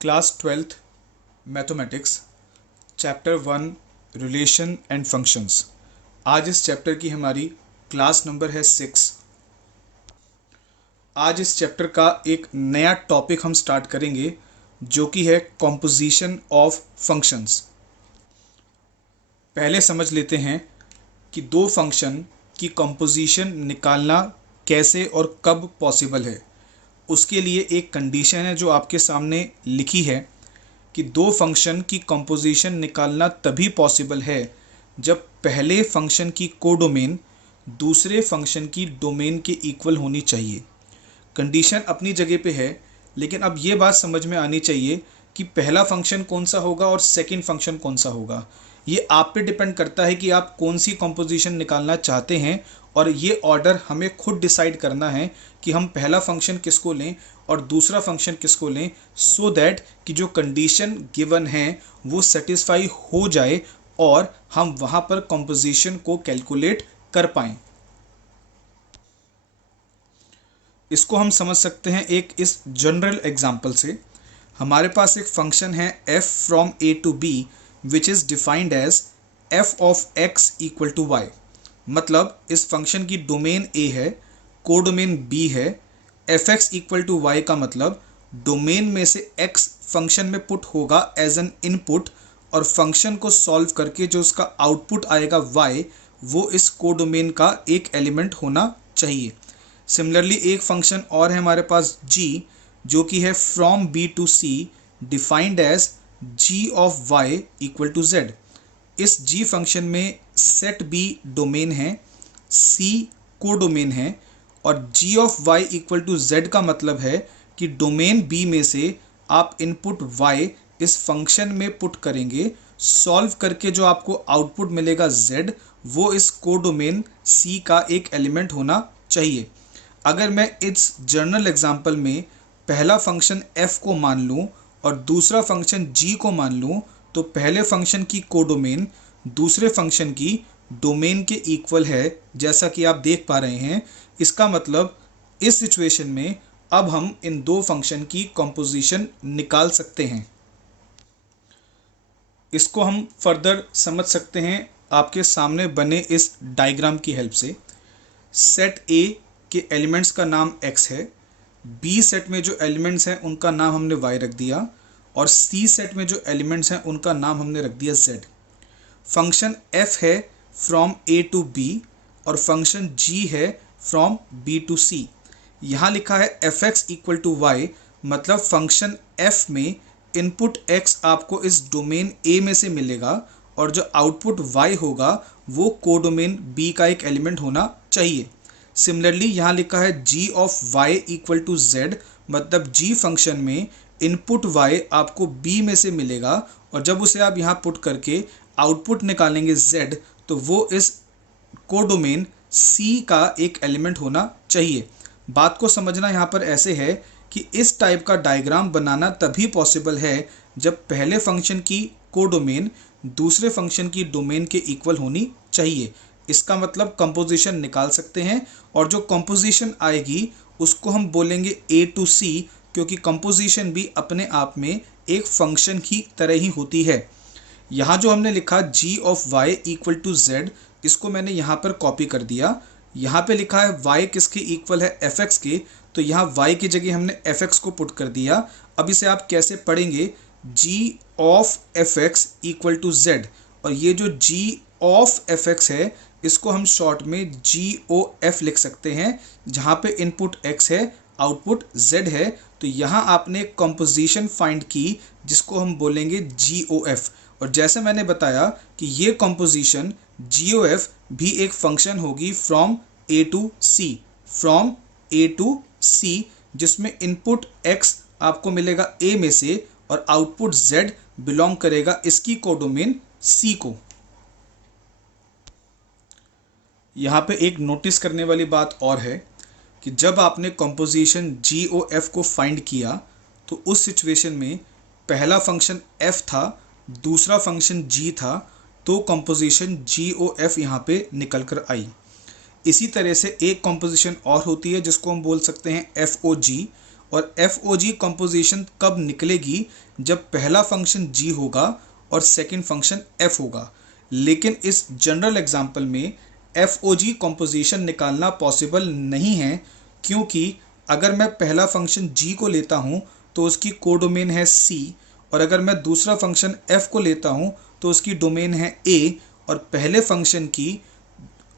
Class 12th mathematics chapter 1 relation and functions. आज इस chapter की हमारी क्लास नंबर है 6। आज इस चैप्टर का एक नया टॉपिक हम स्टार्ट करेंगे जो कि है कॉम्पोजिशन ऑफ फंक्शंस। पहले समझ लेते हैं कि दो फंक्शन की कॉम्पोजिशन निकालना कैसे और कब पॉसिबल है। उसके लिए एक कंडीशन है जो आपके सामने लिखी है कि दो फंक्शन की कॉम्पोजिशन निकालना तभी पॉसिबल है जब पहले फंक्शन की कोडोमेन दूसरे फंक्शन की डोमेन के इक्वल होनी चाहिए। कंडीशन अपनी जगह पे है, लेकिन अब ये बात समझ में आनी चाहिए कि पहला फंक्शन कौन सा होगा और सेकंड फंक्शन कौन सा होगा। ये आप पे डिपेंड करता है कि आप कौन सी कॉम्पोजिशन निकालना चाहते हैं, और ये ऑर्डर हमें खुद डिसाइड करना है कि हम पहला फंक्शन किसको लें और दूसरा फंक्शन किसको लें, सो दैट कि जो कंडीशन गिवन है वो सेटिस्फाई हो जाए और हम वहाँ पर कॉम्पोजिशन को कैलकुलेट कर पाएँ। इसको हम समझ सकते हैं एक इस जनरल एग्जांपल से। हमारे पास एक फंक्शन है f from a to b which is defined as f of x equal to y। मतलब इस फंक्शन की डोमेन a है, कोडोमेन b है। fx इक्वल टू y का मतलब डोमेन में से x फंक्शन में पुट होगा एज एन इनपुट, और फंक्शन को सॉल्व करके जो उसका आउटपुट आएगा y, वो इस कोडोमेन का एक एलिमेंट होना चाहिए। सिमिलरली एक फंक्शन और है हमारे पास g, जो कि है from b to c defined as g of y equal to z। इस g फंक्शन में सेट b डोमेन है, c कोडोमेन है, और g of y equal to z का मतलब है कि डोमेन b में से आप इनपुट y इस फंक्शन में पुट करेंगे, सॉल्व करके जो आपको आउटपुट मिलेगा z, वो इस कोडोमेन c का एक एलिमेंट होना चाहिए। अगर मैं इस जर्नल एग्जांपल में पहला फंक्शन f को मान लूँ और दूसरा फंक्शन g को मान लूँ, तो पहले फंक्शन की कोडोमेन दूसरे फंक्शन की डोमेन के इक्वल है, जैसा कि आप देख पा रहे हैं। इसका मतलब इस सिचुएशन में अब हम इन दो फंक्शन की कॉम्पोजिशन निकाल सकते हैं। इसको हम फर्दर समझ सकते हैं आपके सामने बने इस डायग्राम की हेल्प से। सेट A के एलिमेंट्स का नाम x है, B सेट में जो एलिमेंट्स हैं उनका नाम हमने y रख दिया, और C सेट में जो एलिमेंट्स हैं उनका नाम हमने रख दिया z। फंक्शन f है फ्रॉम a टू b और फंक्शन g है फ्रॉम b टू c। यहाँ लिखा है fx इक्वल टू y, मतलब फंक्शन f में इनपुट x आपको इस डोमेन a में से मिलेगा और जो आउटपुट y होगा वो कोडोमेन b का एक एलिमेंट होना चाहिए। सिमिलरली यहाँ लिखा है g of y equal to z, मतलब g फंक्शन में इनपुट y आपको b में से मिलेगा, और जब उसे आप यहाँ पुट करके आउटपुट निकालेंगे z, तो वो इस कोडोमेन c का एक एलिमेंट होना चाहिए। बात को समझना यहाँ पर ऐसे है कि इस टाइप का डायग्राम बनाना तभी पॉसिबल है जब पहले फंक्शन की कोडोमेन दूसरे फंक्शन की डोमेन के इक्वल होनी चाहिए। इसका मतलब कंपोजिशन निकाल सकते हैं, और जो कंपोजिशन आएगी उसको हम बोलेंगे a टू c, क्योंकि कंपोजिशन भी अपने आप में एक फंक्शन की तरह ही होती है। यहाँ जो हमने लिखा g of y equal to z, इसको मैंने यहाँ पर कॉपी कर दिया। यहाँ पे लिखा है y किसके इक्वल है, fx के, तो यहाँ y की जगह हमने fx को पुट कर दिया। अब इसे आप कैसे पढ़ेंगे, g of fx equal to z, और ये जो g ऑफ fx है इसको हम शॉर्ट में GOF लिख सकते हैं, जहाँ पे इनपुट x है, आउटपुट z है। तो यहाँ आपने कंपोजिशन फाइंड की जिसको हम बोलेंगे GOF, और जैसे मैंने बताया कि ये कंपोजिशन GOF भी एक फंक्शन होगी from a to c, from a to c, जिसमें इनपुट x आपको मिलेगा a में से और आउटपुट z बिलोंग करेगा इसकी कोडोमेन c को। यहाँ पे एक नोटिस करने वाली बात और है कि जब आपने कंपोजिशन GOF को फाइंड किया तो उस सिचुएशन में पहला फंक्शन f था, दूसरा फंक्शन g था, तो कंपोजिशन GOF यहाँ पे निकल कर आई। इसी तरह से एक कंपोजिशन और होती है जिसको हम बोल सकते हैं FOG, और FOG कंपोजिशन कब निकलेगी, जब पहला फंक्शन G होगा और सेकंड फंक्शन F होगा। लेकिन इस जनरल एग्जांपल में FOG कंपोजिशन निकालना पॉसिबल नहीं है, क्योंकि अगर मैं पहला फंक्शन G को लेता हूँ तो उसकी कोडोमेन है C, और अगर मैं दूसरा फंक्शन F को लेता हूँ तो उसकी डोमेन है A, और पहले फंक्शन की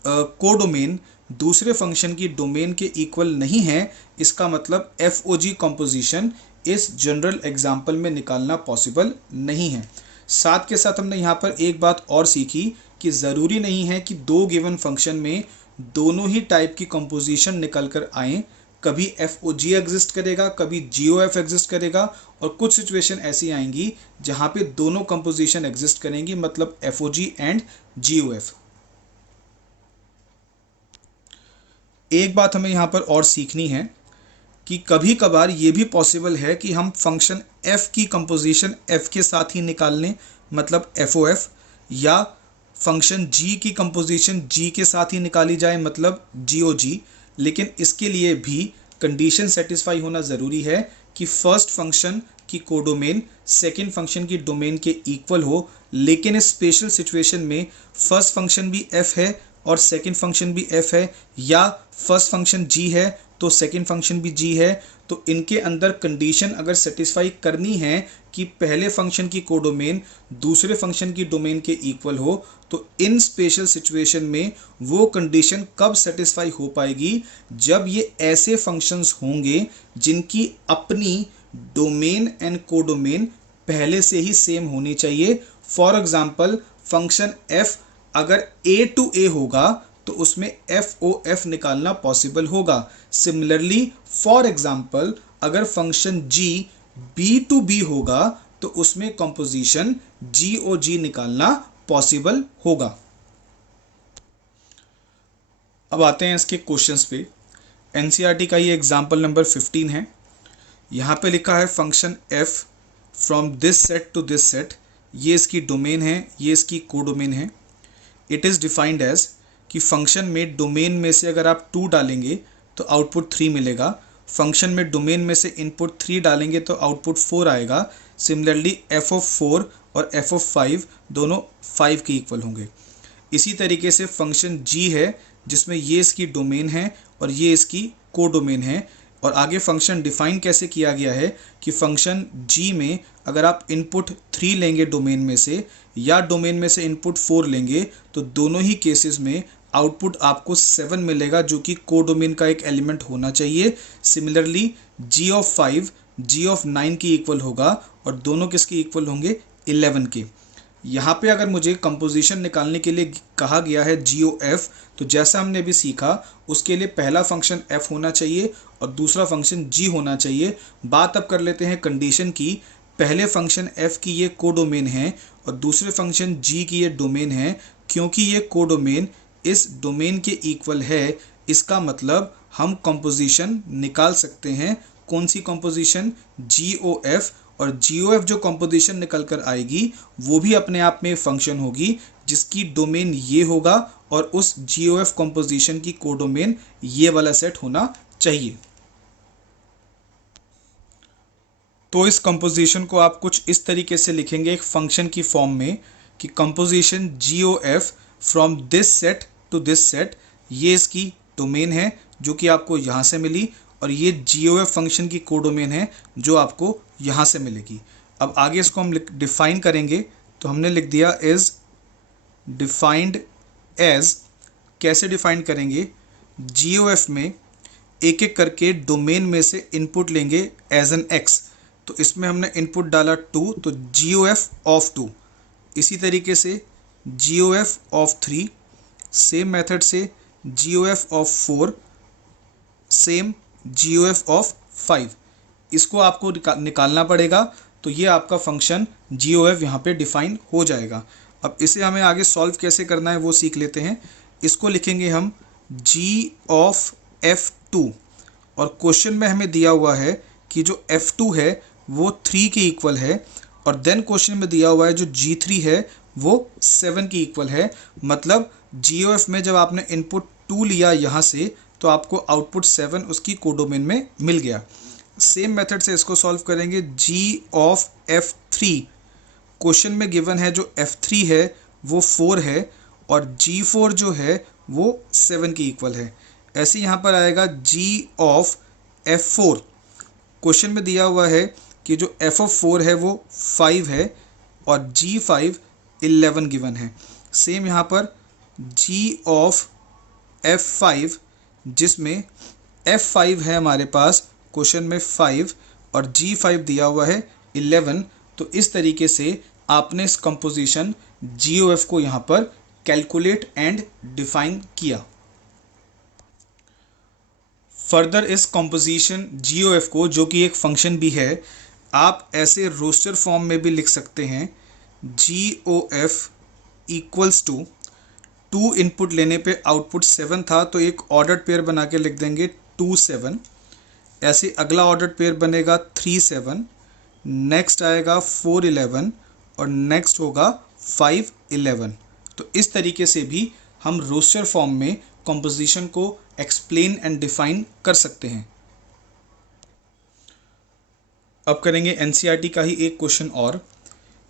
कोडोमेन दूसरे फंक्शन की डोमेन के इक्वल नहीं है। इसका मतलब FOG कंपोजिशन इस जनरल एग्जाम्पल में निकालना पॉसिबल नहीं है। साथ के साथ हमने यहाँ पर एक बात और सीखी कि ज़रूरी नहीं है कि दो गिवन फंक्शन में दोनों ही टाइप की कंपोजिशन निकल कर आएँ। कभी FOG एग्जिस्ट करेगा, कभी GOF एग्जिस्ट करेगा, और कुछ सिचुएशन ऐसी आएंगी जहाँ पे दोनों कंपोजिशन एग्जिस्ट करेंगी, मतलब FOG एंड GOF। एक बात हमें यहाँ पर और सीखनी है कि कभी कभार ये भी पॉसिबल है कि हम फंक्शन f की कंपोजिशन f के साथ ही निकाल लें, मतलब FOF, या फंक्शन g की कंपोजिशन g के साथ ही निकाली जाए, मतलब GOG। लेकिन इसके लिए भी कंडीशन सेटिस्फाई होना ज़रूरी है कि फर्स्ट फंक्शन की कोडोमेन सेकेंड फंक्शन की डोमेन के इक्वल हो। लेकिन इस स्पेशल सिचुएशन में फर्स्ट फंक्शन भी f है और सेकेंड फंक्शन भी f है, या फर्स्ट फंक्शन g है तो सेकेंड फंक्शन भी g है, तो इनके अंदर कंडीशन अगर सेटिस्फाई करनी है कि पहले फंक्शन की कोडोमेन दूसरे फंक्शन की डोमेन के इक्वल हो, तो इन स्पेशल सिचुएशन में वो कंडीशन कब सेटिस्फाई हो पाएगी, जब ये ऐसे फंक्शंस होंगे जिनकी अपनी डोमेन एंड कोडोमेन पहले से ही सेम होनी चाहिए। फॉर एग्जाम्पल फंक्शन f अगर a टू a होगा तो उसमें FOF निकालना पॉसिबल होगा। सिमिलरली फॉर एग्जाम्पल अगर function g b to b होगा तो उसमें कंपोजिशन GOG निकालना पॉसिबल होगा। अब आते हैं इसके क्वेश्चंस पे। NCERT का ये एग्जाम्पल नंबर 15 है। यहाँ पे लिखा है function f from this set to this set, ये इसकी डोमेन है, ये इसकी कोडोमेन है। इट इज़ डिफाइंड एज कि फंक्शन में डोमेन में से अगर आप 2 डालेंगे तो आउटपुट 3 मिलेगा, फंक्शन में डोमेन में से इनपुट 3 डालेंगे तो आउटपुट 4 आएगा। सिमिलरली f(4) और f(5) दोनों 5 के इक्वल होंगे। इसी तरीके से फंक्शन g है जिसमें ये इसकी डोमेन है और ये इसकी कोडोमेन है। और आगे फंक्शन डिफाइन कैसे किया गया है कि फंक्शन g में अगर आप इनपुट 3 लेंगे डोमेन में से, या डोमेन में से इनपुट 4 लेंगे, तो दोनों ही केसेस में आउटपुट आपको 7 मिलेगा, जो कि कोडोमेन का एक एलिमेंट होना चाहिए। सिमिलरली g(5) g(9) की इक्वल होगा, और दोनों किसके इक्वल होंगे, 11 के। यहाँ पे अगर मुझे कंपोजिशन निकालने के लिए कहा गया है GOF, तो जैसा हमने भी सीखा उसके लिए पहला फंक्शन f होना चाहिए और दूसरा फंक्शन g होना चाहिए। बात अब कर लेते हैं कंडीशन की। पहले फंक्शन f की ये कोडोमेन है और दूसरे फंक्शन g की ये डोमेन है। क्योंकि ये कोडोमेन इस डोमेन के इक्वल है, इसका मतलब हम कंपोजिशन निकाल सकते हैं। कौन सी कंपोजिशन, GOF। और GOF जो कंपोजिशन निकल कर आएगी वो भी अपने आप में फंक्शन होगी जिसकी डोमेन ये होगा, और उस GOF कंपोजिशन की कोडोमेन ये वाला सेट होना चाहिए। तो इस कंपोजिशन को आप कुछ इस तरीके से लिखेंगे एक फंक्शन की फॉर्म में कि composition GOF from this set to this set, ये इसकी डोमेन है जो कि आपको यहाँ से मिली, और ये GOF फंक्शन की कोडोमेन है जो आपको यहाँ से मिलेगी। अब आगे इसको हम डिफाइन करेंगे, तो हमने लिख दिया इज डिफाइंड एज। कैसे डिफाइन करेंगे, GOF में एक एक करके डोमेन में से इनपुट लेंगे एज एन x। तो इसमें हमने इनपुट डाला 2, तो GOF ऑफ 2। इसी तरीके से GOF ऑफ 3, सेम मेथड से GOF of 4, same GOF of 5। इसको आपको निकालना पड़ेगा, तो ये आपका फंक्शन GOF यहाँ पे डिफाइन हो जाएगा। अब इसे हमें आगे सॉल्व कैसे करना है वो सीख लेते हैं। इसको लिखेंगे हम G ऑफ F2, और क्वेश्चन में हमें दिया हुआ है कि जो F2 है वो 3 के इक्वल है, और देन क्वेश्चन में दिया हुआ है जो G3 है वो 7 के इक्वल है। मतलब GOF में जब आपने इनपुट 2 लिया यहाँ से, तो आपको आउटपुट 7 उसकी कोडोमेन में मिल गया। सेम मेथड से इसको सॉल्व करेंगे। g ऑफ f3, क्वेश्चन में गिवन है जो f3 है वो 4 है और g4 जो है वो 7 के इक्वल है। ऐसे यहाँ पर आएगा g ऑफ f4, क्वेश्चन में दिया हुआ है कि जो f ऑफ 4 है वो 5 है और g5 11 गिवन है। सेम यहाँ पर g ऑफ f5, जिसमें f5 है हमारे पास क्वेश्चन में 5 और g5 दिया हुआ है 11। तो इस तरीके से आपने इस कंपोजिशन GOF को यहाँ पर कैलकुलेट एंड डिफाइन किया। फर्दर इस कंपोजिशन GOF को, जो कि एक फंक्शन भी है, आप ऐसे रोस्टर फॉर्म में भी लिख सकते हैं। GOF इक्वल्स टू 2 इनपुट लेने पे आउटपुट 7 था तो एक ऑर्डर्ड पेयर बना के लिख देंगे 2 7। ऐसे अगला ऑर्डर्ड पेयर बनेगा 3 7, नेक्स्ट आएगा 4 11 और नेक्स्ट होगा 5 11। तो इस तरीके से भी हम रोस्टर फॉर्म में कंपोजिशन को एक्सप्लेन एंड डिफाइन कर सकते हैं। अब करेंगे NCERT का ही एक क्वेश्चन और।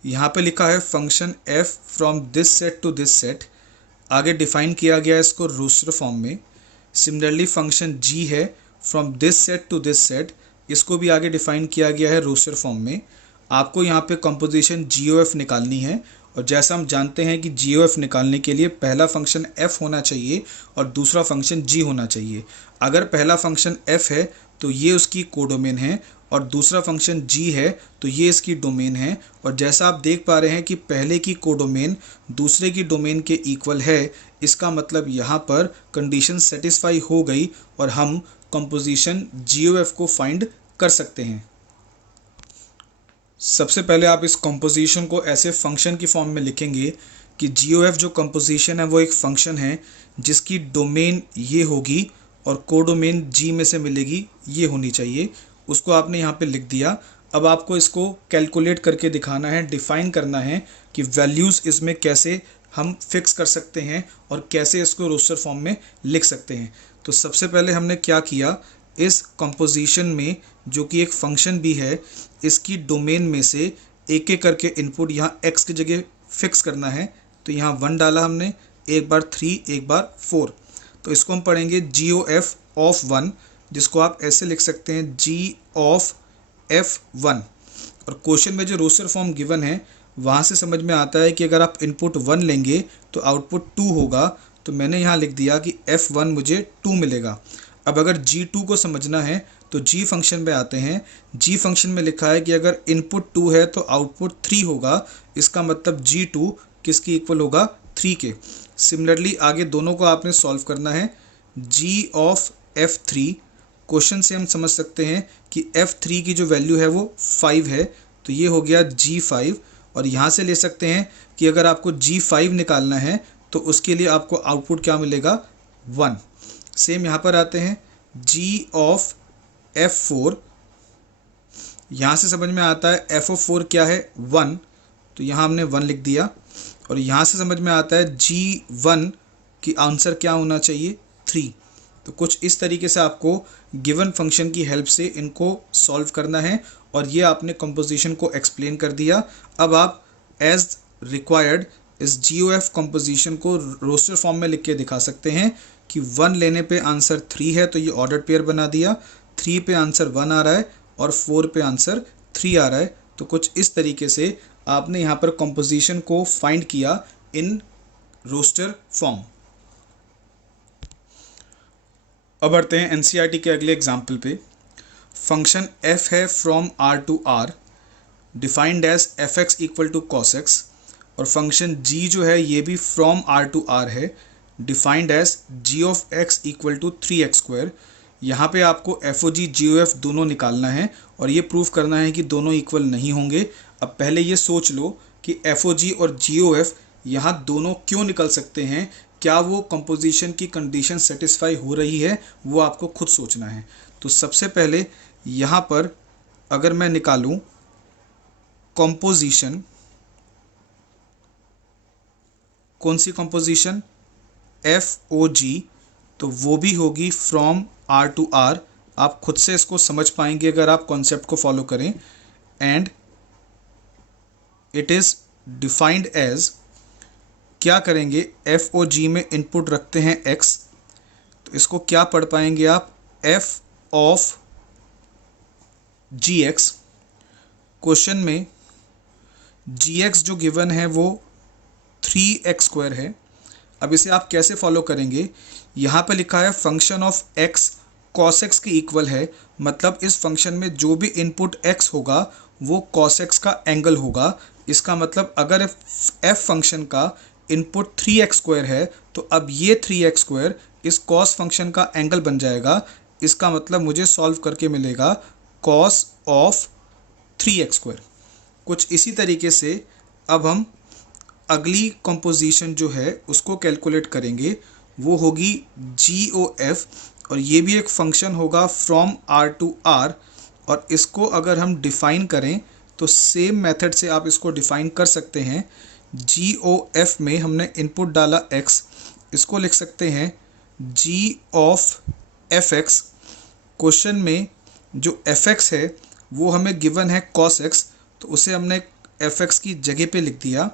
यहाँ पे लिखा है function f from this set to this set, आगे डिफाइन किया गया है इसको रोस्टर फॉर्म में। सिमिलरली फंक्शन g है from this set to this set, इसको भी आगे डिफाइन किया गया है रोस्टर फॉर्म में। आपको यहाँ पे कंपोजिशन GOF निकालनी है और जैसा हम जानते हैं कि GOF निकालने के लिए पहला फंक्शन f होना चाहिए और दूसरा फंक्शन g होना चाहिए। अगर पहला फंक्शन f है तो ये उसकी कोडोमेन है और दूसरा फंक्शन g है तो ये इसकी डोमेन है। और जैसा आप देख पा रहे हैं कि पहले की कोडोमेन दूसरे की डोमेन के इक्वल है, इसका मतलब यहाँ पर कंडीशन सेटिस्फाई हो गई और हम कंपोजिशन GOF को फाइंड कर सकते हैं। सबसे पहले आप इस कंपोजिशन को ऐसे फंक्शन की फॉर्म में लिखेंगे कि GOF जो कंपोजिशन है वो एक फंक्शन है जिसकी डोमेन ये होगी और कोडोमेन g में से मिलेगी ये होनी चाहिए। उसको आपने यहाँ पे लिख दिया। अब आपको इसको कैलकुलेट करके दिखाना है, डिफाइन करना है कि वैल्यूज़ इसमें कैसे हम फिक्स कर सकते हैं और कैसे इसको रोस्टर फॉर्म में लिख सकते हैं। तो सबसे पहले हमने क्या किया, इस कंपोजिशन में जो कि एक फंक्शन भी है, इसकी डोमेन में से एक एक करके इनपुट यहाँ x की जगह फिक्स करना है। तो यहाँ 1 डाला हमने, एक बार 3, एक बार 4। तो इसको हम पढ़ेंगे GOF ऑफ 1, जिसको आप ऐसे लिख सकते हैं G ऑफ F1। और क्वेश्चन में जो रोस्टर फॉर्म गिवन है वहाँ से समझ में आता है कि अगर आप इनपुट 1 लेंगे तो आउटपुट 2 होगा। तो मैंने यहाँ लिख दिया कि F1 मुझे 2 मिलेगा। अब अगर G2 को समझना है तो G फंक्शन में आते हैं। G फंक्शन में लिखा है कि अगर इनपुट 2 है तो आउटपुट 3 होगा, इसका मतलब G2 किसकी इक्वल होगा, 3 के। सिमिलरली आगे दोनों को आपने सॉल्व करना है। G ऑफ F3, क्वेश्चन से हम समझ सकते हैं कि F3 की जो वैल्यू है वो 5 है, तो ये हो गया G5। और यहाँ से ले सकते हैं कि अगर आपको G5 निकालना है तो उसके लिए आपको आउटपुट क्या मिलेगा, 1। सेम यहाँ पर आते हैं G ऑफ F4, यहाँ से समझ में आता है F ऑफ 4 क्या है, 1, तो यहाँ हमने 1 लिख दिया। और यहाँ से समझ में आता है G1 की आंसर क्या होना चाहिए, 3। तो कुछ इस तरीके से आपको गिवन फंक्शन की हेल्प से इनको सॉल्व करना है और ये आपने कंपोजिशन को एक्सप्लेन कर दिया। अब आप एज रिक्वायर्ड इस GOF कंपोजिशन को रोस्टर फॉर्म में लिख के दिखा सकते हैं कि 1 लेने पे आंसर 3 है तो ये ऑर्डर्ड पेयर बना दिया, 3 पे आंसर 1 आ रहा है और 4 पे आंसर 3 आ रहा है। तो कुछ इस तरीके से आपने यहाँ पर कंपोजिशन को फाइंड किया इन रोस्टर फॉर्म। अब बढ़ते हैं NCERT के अगले एग्जाम्पल पे। फंक्शन f है from r to r, defined as fx equal to cos x। और फंक्शन g जो है ये भी फ्रॉम r टू r है, defined as g of x equal to 3x²। यहाँ पे आपको FOG GOF दोनों निकालना है और ये प्रूव करना है कि दोनों इक्वल नहीं होंगे। अब पहले ये सोच लो कि FOG और GOF यहाँ दोनों क्यों निकल सकते हैं, क्या वो कंपोजिशन की कंडीशन सेटिस्फाई हो रही है, वो आपको खुद सोचना है। तो सबसे पहले यहाँ पर अगर मैं निकालूं कंपोजिशन, कौन सी कंपोजिशन, FOG, तो वो भी होगी फ्रॉम r टू r, आप खुद से इसको समझ पाएंगे अगर आप कॉन्सेप्ट को फॉलो करें। And it is defined as, क्या करेंगे, एफ ओ जी में इनपुट रखते हैं एक्स, तो इसको क्या पढ़ पाएंगे आप, F of G X. Question में जी एक्स जो गिवन है वो 3x² है। अब इसे आप कैसे फॉलो करेंगे, यहाँ पे लिखा है function of x cos x के इक्वल है, मतलब इस फंक्शन में जो भी इनपुट x होगा वो cos x का एंगल होगा। इसका मतलब अगर f फंक्शन का इनपुट 3x² है तो अब ये 3x² इस cos फंक्शन का एंगल बन जाएगा। इसका मतलब मुझे सॉल्व करके मिलेगा cos ऑफ 3x²। कुछ इसी तरीके से अब हम अगली कंपोजिशन जो है उसको कैलकुलेट करेंगे, वो होगी GOF, और ये भी एक फंक्शन होगा फ्रॉम R टू R। और इसको अगर हम डिफ़ाइन करें तो सेम मेथड से आप इसको डिफ़ाइन कर सकते हैं। GOF में हमने इनपुट डाला x, इसको लिख सकते हैं G ऑफ fx। क्वेश्चन में जो fx है वो हमें गिवन है cos x, तो उसे हमने fx की जगह पे लिख दिया।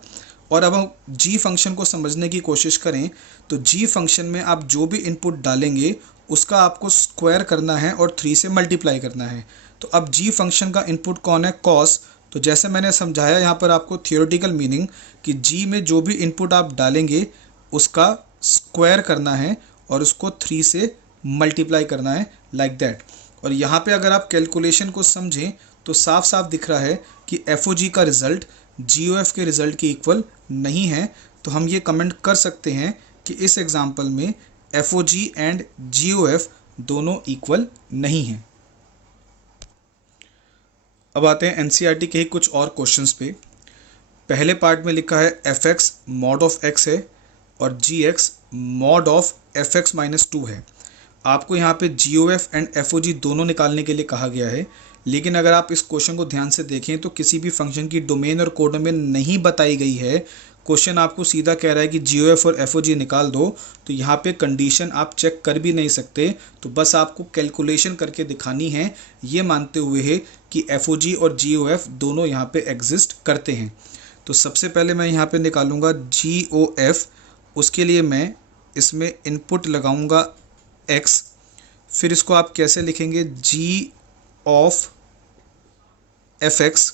और अब हम g फंक्शन को समझने की कोशिश करें तो g फंक्शन में आप जो भी इनपुट डालेंगे उसका आपको स्क्वायर करना है और 3 से मल्टीप्लाई करना है। तो अब g फंक्शन का इनपुट कौन है, cos। तो जैसे मैंने समझाया यहाँ पर आपको थियोरेटिकल मीनिंग कि g में जो भी इनपुट आप डालेंगे उसका स्क्वायर करना है और उसको 3 से मल्टीप्लाई करना है, लाइक दैट। और यहाँ पे अगर आप कैलकुलेशन को समझें तो साफ साफ दिख रहा है कि FOG का रिज़ल्ट GOF के रिज़ल्ट के इक्वल नहीं है। तो हम ये कमेंट कर सकते हैं कि इस एग्जाम्पल में FOG एंड GOF दोनों इक्वल नहीं हैं। अब आते हैं NCERT के ही कुछ और क्वेश्चंस पे। पहले पार्ट में लिखा है fx मॉड ऑफ x है और gx mod of fx minus 2 है। आपको यहाँ पे GOF एंड FOG दोनों निकालने के लिए कहा गया है, लेकिन अगर आप इस क्वेश्चन को ध्यान से देखें तो किसी भी फंक्शन की डोमेन और कोडोमेन नहीं बताई गई है। क्वेश्चन आपको सीधा कह रहा है कि GOF और FOG निकाल दो, तो यहाँ पे कंडीशन आप चेक कर भी नहीं सकते, तो बस आपको कैलकुलेशन करके दिखानी है, ये मानते हुए है कि FOG और GOF दोनों यहाँ पे एग्जिस्ट करते हैं। तो सबसे पहले मैं यहाँ पे निकालूंगा GOF। उसके लिए मैं इसमें इनपुट लगाऊंगा x, फिर इसको आप कैसे लिखेंगे, g ऑफ fx।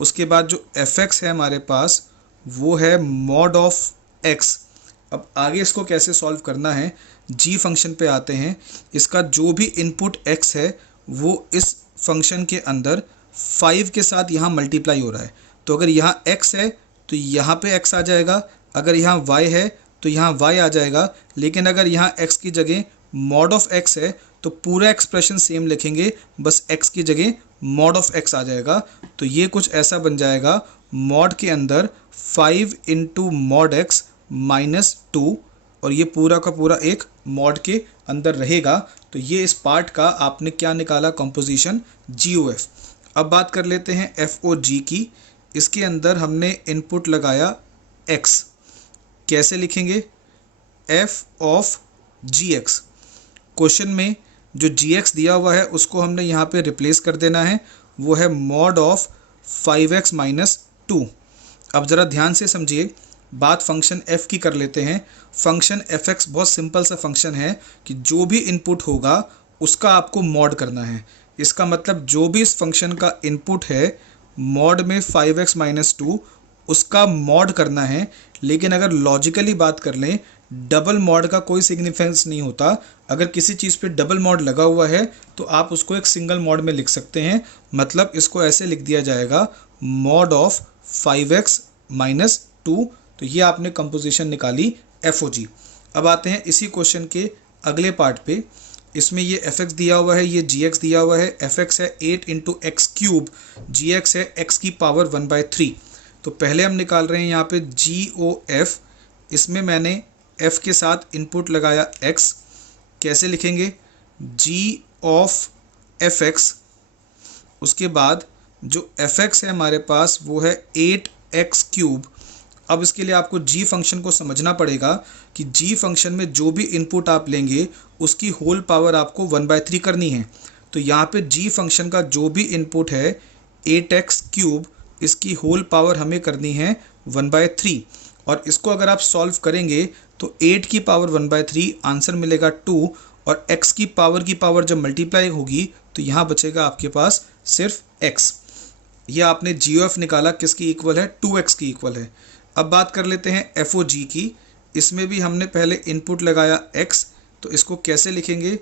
उसके बाद जो fx है हमारे पास वो है मॉड ऑफ x। अब आगे इसको कैसे सॉल्व करना है, g फंक्शन पे आते हैं। इसका जो भी इनपुट x है वो इस फंक्शन के अंदर 5 के साथ यहाँ मल्टीप्लाई हो रहा है। तो अगर यहाँ x है तो यहाँ पे x आ जाएगा, अगर यहाँ y है तो यहाँ y आ जाएगा। लेकिन अगर यहाँ x की जगह मॉड ऑफ x है तो पूरा एक्सप्रेशन सेम लिखेंगे, बस x की जगह मॉड ऑफ x आ जाएगा। तो ये कुछ ऐसा बन जाएगा, मॉड के अंदर 5 इंटू मॉड x माइनस 2, और ये पूरा का पूरा एक मॉड के अंदर रहेगा। तो ये इस पार्ट का आपने क्या निकाला, कंपोजिशन GOF। अब बात कर लेते हैं FOG की। इसके अंदर हमने इनपुट लगाया x, कैसे लिखेंगे, f ऑफ gx। क्वेश्चन में जो gx दिया हुआ है उसको हमने यहाँ पे रिप्लेस कर देना है, वो है मॉड ऑफ 5x माइनस 2। अब ज़रा ध्यान से समझिए, बात फंक्शन f की कर लेते हैं। फंक्शन fx बहुत सिंपल सा फंक्शन है कि जो भी इनपुट होगा उसका आपको मॉड करना है। इसका मतलब जो भी इस फंक्शन का इनपुट है मॉड में 5x माइनस 2 उसका मॉड करना है। लेकिन अगर लॉजिकली बात कर लें, डबल मॉड का कोई सिग्निफिकेंस नहीं होता। अगर किसी चीज़ पे डबल मॉड लगा हुआ है तो आप उसको एक सिंगल मॉड में लिख सकते हैं। मतलब इसको ऐसे लिख दिया जाएगा, मॉड ऑफ 5x माइनस 2। तो ये आपने कंपोजिशन निकाली FOG। अब आते हैं इसी क्वेश्चन के अगले पार्ट पे। इसमें ये fx दिया हुआ है, ये gx दिया हुआ है। fx है 8 इंटू एक्स क्यूब, gx है x की पावर 1/3। तो पहले हम निकाल रहे हैं यहाँ पे GOF। इसमें मैंने f के साथ इनपुट लगाया x, कैसे लिखेंगे, g ऑफ fx। उसके बाद जो fx है हमारे पास वो है 8x क्यूब। अब इसके लिए आपको जी फंक्शन को समझना पड़ेगा कि जी फंक्शन में जो भी इनपुट आप लेंगे उसकी होल पावर आपको 1/3 करनी है। तो यहाँ पे जी फंक्शन का जो भी इनपुट है 8x³ इसकी होल पावर हमें करनी है 1/3। और इसको अगर आप सॉल्व करेंगे तो 8 की पावर 1/3 आंसर मिलेगा 2, और x की पावर जब मल्टीप्लाई होगी तो यहाँ बचेगा आपके पास सिर्फ x। ये आपने जी ऑफ निकाला किसकी इक्वल है, 2x की इक्वल है। अब बात कर लेते हैं एफ ओ जी की। इसमें भी हमने पहले इनपुट लगाया x, तो इसको कैसे लिखेंगे,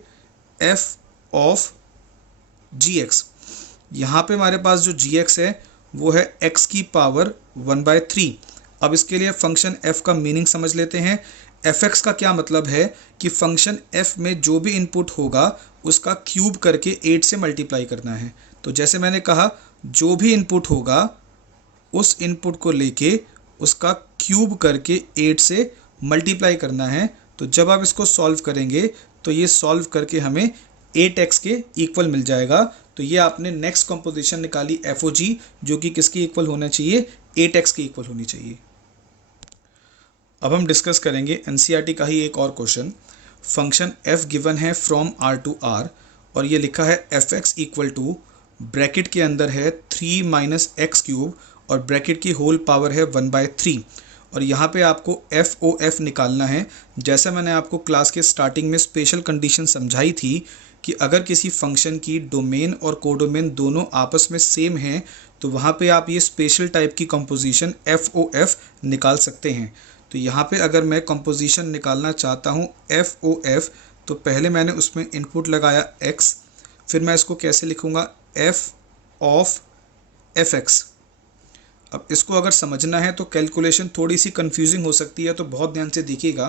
f ऑफ जी एक्स। यहाँ पे हमारे पास जो जी एक्स है वो है x की पावर 1/3। अब इसके लिए फंक्शन f का मीनिंग समझ लेते हैं। fx का क्या मतलब है कि फंक्शन f में जो भी इनपुट होगा उसका क्यूब करके 8 से मल्टीप्लाई करना है। तो जैसे मैंने कहा जो भी इनपुट होगा उस इनपुट को लेके उसका क्यूब करके 8 से मल्टीप्लाई करना है। तो जब आप इसको सॉल्व करेंगे तो ये सॉल्व करके हमें 8x के इक्वल मिल जाएगा। तो ये आपने नेक्स्ट कंपोजिशन निकाली एफ ओ जी, जो कि किसकी इक्वल होना चाहिए, 8x की इक्वल होनी चाहिए। अब हम डिस्कस करेंगे एनसीईआरटी का ही एक और क्वेश्चन। फंक्शन f गिवन है फ्रॉम r टू r, और ये लिखा है fx इक्वल टू, ब्रैकेट के अंदर है 3 - x³ और ब्रैकेट की होल पावर है 1/3। और यहाँ पे आपको FOF निकालना है। जैसा मैंने आपको क्लास के स्टार्टिंग में स्पेशल कंडीशन समझाई थी कि अगर किसी फंक्शन की डोमेन और कोडोमेन दोनों आपस में सेम हैं तो वहाँ पे आप ये स्पेशल टाइप की कंपोजिशन FOF निकाल सकते हैं। तो यहाँ पे अगर मैं कंपोजिशन निकालना चाहता हूँ FOF, तो पहले मैंने उसमें इनपुट लगाया x, फिर मैं इसको कैसे लिखूँगा, f ऑफ fx। अब इसको अगर समझना है तो कैलकुलेशन थोड़ी सी कंफ्यूजिंग हो सकती है, तो बहुत ध्यान से देखिएगा।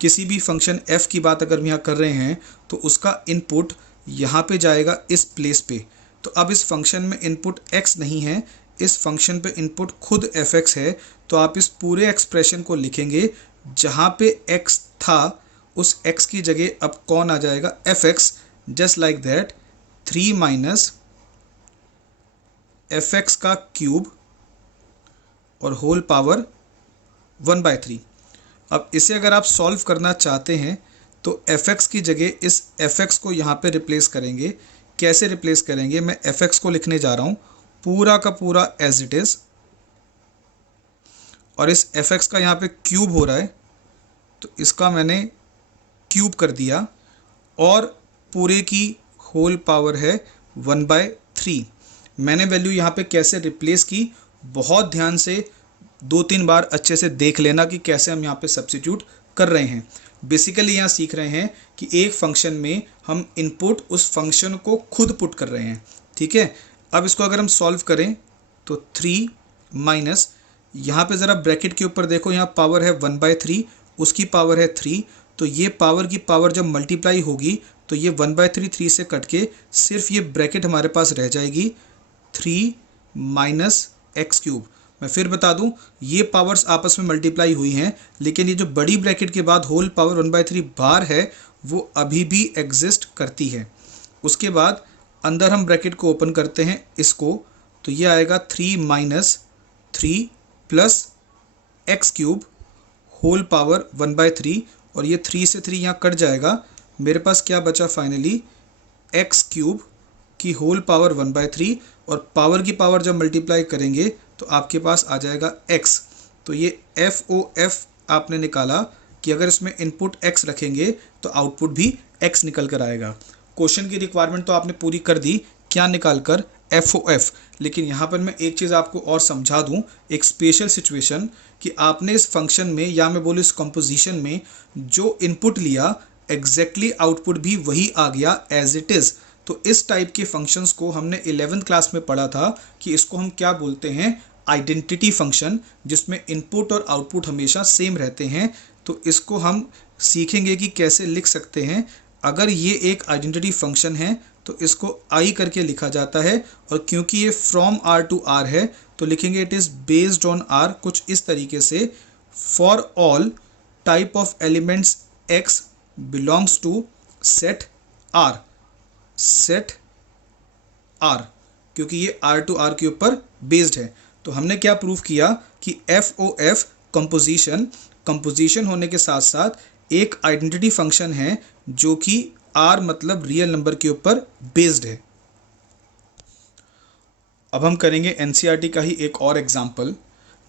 किसी भी फंक्शन f की बात अगर हम यहाँ कर रहे हैं तो उसका इनपुट यहाँ पे जाएगा इस प्लेस पे। तो अब इस फंक्शन में इनपुट x नहीं है, इस फंक्शन पे इनपुट खुद fx है। तो आप इस पूरे एक्सप्रेशन को लिखेंगे, जहाँ पे x था उस x की जगह अब कौन आ जाएगा, fx। Just like that 3 - fx का क्यूब और होल पावर 1/3। अब इसे अगर आप सॉल्व करना चाहते हैं तो fx की जगह इस fx को यहाँ पे रिप्लेस करेंगे। कैसे रिप्लेस करेंगे, मैं fx को लिखने जा रहा हूँ पूरा का पूरा एज इट इज़, और इस fx का यहाँ पे क्यूब हो रहा है तो इसका मैंने क्यूब कर दिया, और पूरे की होल पावर है 1/3। मैंने वैल्यू यहाँ पे कैसे रिप्लेस की, बहुत ध्यान से 2-3 बार अच्छे से देख लेना कि कैसे हम यहाँ पे सब्स्टिट्यूट कर रहे हैं। बेसिकली यहाँ सीख रहे हैं कि एक फंक्शन में हम इनपुट उस फंक्शन को खुद पुट कर रहे हैं, ठीक है। अब इसको अगर हम सॉल्व करें तो 3 माइनस, यहाँ पे ज़रा ब्रैकेट के ऊपर देखो, यहाँ पावर है 1/3, उसकी पावर है 3। तो ये पावर की पावर जब मल्टीप्लाई होगी तो ये 1/3 3 से कट के सिर्फ ये ब्रैकेट हमारे पास रह जाएगी, 3 - x³। मैं फिर बता दूं, ये पावर्स आपस में मल्टीप्लाई हुई हैं, लेकिन ये जो बड़ी ब्रैकेट के बाद होल पावर 1/3 बार है वो अभी भी एग्जिस्ट करती है। उसके बाद अंदर हम ब्रैकेट को ओपन करते हैं इसको, तो ये आएगा 3 - 3 प्लस x³ होल पावर 1/3, और ये 3 से 3 यहाँ कट जाएगा। मेरे पास क्या बचा फाइनली, x³ की होल पावर 1/3, और पावर की पावर जब मल्टीप्लाई करेंगे तो आपके पास आ जाएगा x। तो ये FOF आपने निकाला कि अगर इसमें इनपुट x रखेंगे तो आउटपुट भी x निकल कर आएगा। क्वेश्चन की रिक्वायरमेंट तो आपने पूरी कर दी, क्या निकाल कर, FOF। लेकिन यहाँ पर मैं एक चीज़ आपको और समझा दूँ, एक स्पेशल सिचुएशन, कि आपने इस फंक्शन में या मैं बोलूँ इस कंपोजिशन में जो इनपुट लिया एग्जैक्टली आउटपुट भी वही आ गया एज इट इज़। तो इस टाइप के फंक्शंस को हमने 11th क्लास में पढ़ा था कि इसको हम क्या बोलते हैं, आइडेंटिटी फंक्शन, जिसमें इनपुट और आउटपुट हमेशा सेम रहते हैं। तो इसको हम सीखेंगे कि कैसे लिख सकते हैं। अगर ये एक आइडेंटिटी फंक्शन है तो इसको आई करके लिखा जाता है, और क्योंकि ये फ्रॉम r टू r है तो लिखेंगे it is based on r, कुछ इस तरीके से, for all type of elements x belongs to set r, set r, क्योंकि ये r टू r के ऊपर बेस्ड है। तो हमने क्या प्रूव किया कि FOF कंपोजिशन होने के साथ साथ एक आइडेंटिटी फंक्शन है जो कि आर मतलब रियल नंबर के ऊपर बेस्ड है। अब हम करेंगे एनसीईआरटी का ही एक और एग्जाम्पल।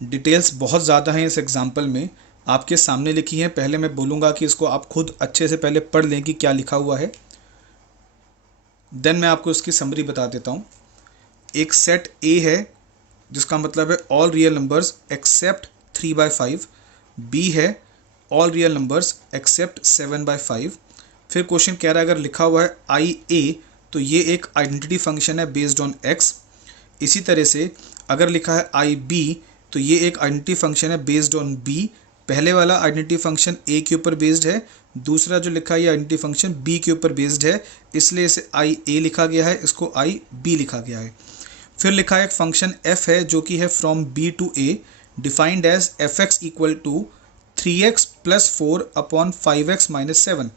डिटेल्स बहुत ज़्यादा हैं इस एग्जाम्पल में, आपके सामने लिखी हैं। पहले मैं बोलूँगा कि इसको आप खुद अच्छे से पहले पढ़ लें कि क्या लिखा हुआ है, देन मैं आपको इसकी समरी बता देता हूँ। एक सेट ए है जिसका मतलब है all real numbers except 3/5। B है ऑल रियल नंबर्स एक्सेप्ट 7/5। फिर क्वेश्चन कह रहा है अगर लिखा हुआ है आई ए तो ये एक आइडेंटिटी फंक्शन है बेस्ड ऑन एक्स। इसी तरह से अगर लिखा है आई बी तो ये एक आइडेंटिटी फंक्शन है बेस्ड ऑन बी। पहले वाला आइडेंटिटी फंक्शन ए के ऊपर बेस्ड है, दूसरा जो लिखा है ये आइडेंटिटी फंक्शन बी के ऊपर बेस्ड है, इसलिए इसे आई ए लिखा गया है, इसको आई बी लिखा गया है। फिर लिखा है एक फंक्शन f है जो कि है from b to a defined as fx equal to 3x plus 4 upon 5x minus 7।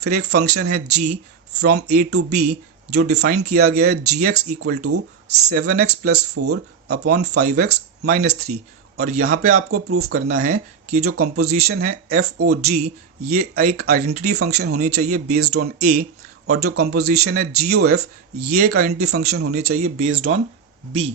फिर एक फंक्शन है g from a to b जो डिफाइन किया गया है gx equal to 7x plus 4 upon 5x minus 3। और यहाँ पे आपको प्रूफ करना है कि जो कंपोजिशन है FOG ये एक आइडेंटिटी फंक्शन होनी चाहिए बेस्ड ऑन a, और जो कंपोजिशन है GOF ये एक आइडेंटिटी फंक्शन होनी चाहिए बेस्ड ऑन b।